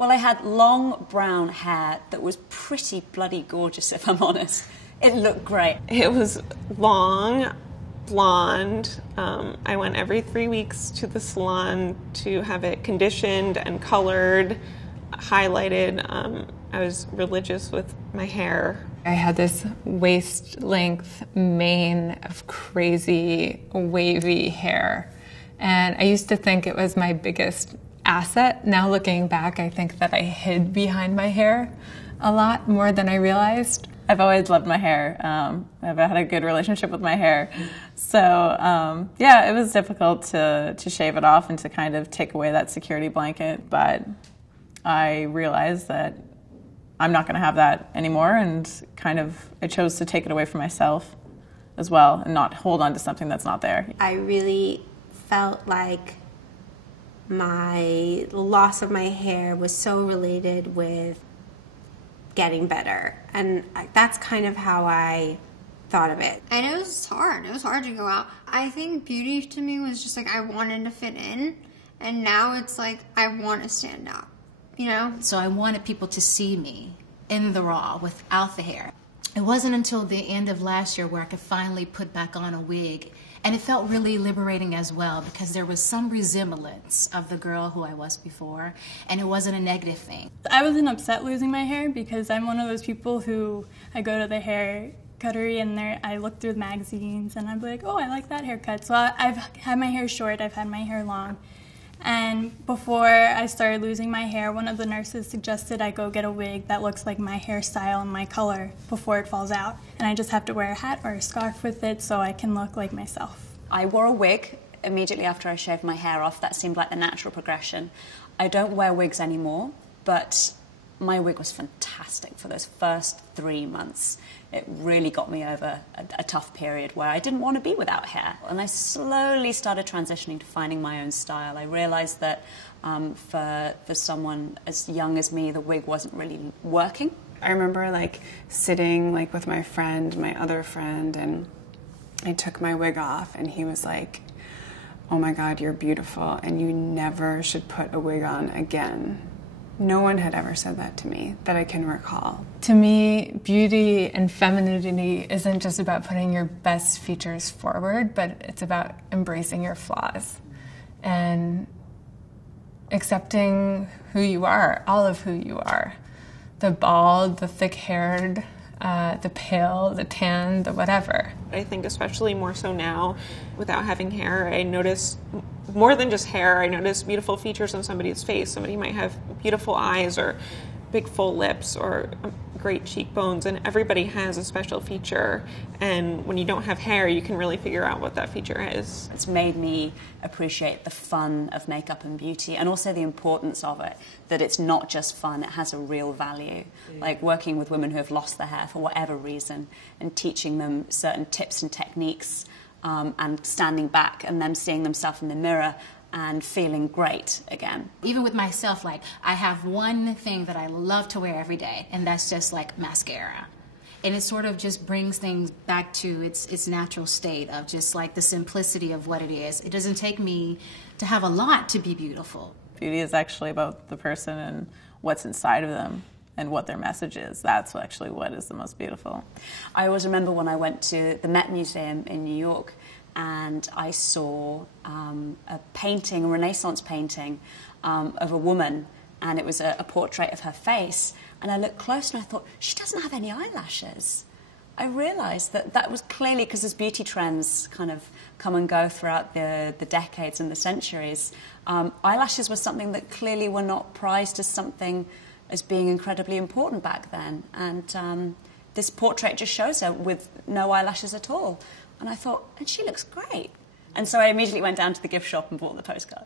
Well, I had long brown hair that was pretty bloody gorgeous, if I'm honest. It looked great. It was long, blonde. I went every 3 weeks to the salon to have it conditioned and colored, highlighted. I was religious with my hair. I had this waist-length mane of crazy, wavy hair. And I used to think it was my biggest asset. Now looking back, I think that I hid behind my hair a lot more than I realized. I've always loved my hair. I've had a good relationship with my hair. So, yeah, it was difficult to shave it off and to kind of take away that security blanket. But I realized that I'm not going to have that anymore, and I chose to take it away from myself as well and not hold on to something that's not there. I really felt like my loss of my hair was so related with getting better, and that's kind of how I thought of it. And it was hard. It was hard to go out. I think beauty to me was just like I wanted to fit in, and now it's like I want to stand out. You know? So I wanted people to see me in the raw without the hair. It wasn't until the end of last year where I could finally put back on a wig. And it felt really liberating as well because there was some resemblance of the girl who I was before, and it wasn't a negative thing. I wasn't upset losing my hair because I'm one of those people who I go to the hair cuttery and I look through the magazines and I'm like, oh, I like that haircut. So I've had my hair short, I've had my hair long. And before I started losing my hair, one of the nurses suggested I go get a wig that looks like my hairstyle and my color before it falls out. And I just have to wear a hat or a scarf with it so I can look like myself. I wore a wig immediately after I shaved my hair off. That seemed like the natural progression. I don't wear wigs anymore, but my wig was fantastic for those first 3 months. It really got me over a tough period where I didn't want to be without hair. And I slowly started transitioning to finding my own style. I realized that for someone as young as me, the wig wasn't really working. I remember sitting with my friend, my other friend, and I took my wig off and he was like, oh my God, you're beautiful and you never should put a wig on again. No one had ever said that to me that I can recall. To me, beauty and femininity isn't just about putting your best features forward, but it's about embracing your flaws and accepting who you are, all of who you are. The bald, the thick-haired, the pale, the tan, the whatever. I think especially more so now, without having hair, I notice more than just hair. I notice beautiful features on somebody's face. Somebody might have beautiful eyes or big full lips or great cheekbones, and everybody has a special feature. And when you don't have hair, you can really figure out what that feature is. It's made me appreciate the fun of makeup and beauty, and also the importance of it, that it's not just fun, it has a real value. Like working with women who have lost their hair for whatever reason and teaching them certain tips and techniques, and standing back and them seeing themselves in the mirror and feeling great again. Even with myself, I have one thing that I love to wear every day, and that's just mascara. And it sort of just brings things back to its natural state of just the simplicity of what it is. It doesn't take me to have a lot to be beautiful. Beauty is actually about the person and what's inside of them and what their message is. That's actually what is the most beautiful. I always remember when I went to the Met Museum in New York and I saw a painting, a Renaissance painting of a woman, and it was a portrait of her face, and I looked close and I thought, she doesn't have any eyelashes. I realised that was clearly, because as beauty trends kind of come and go throughout the decades and the centuries, eyelashes were something that clearly were not prized as something as being incredibly important back then. And this portrait just shows her with no eyelashes at all. And I thought, and she looks great. And so I immediately went down to the gift shop and bought the postcard.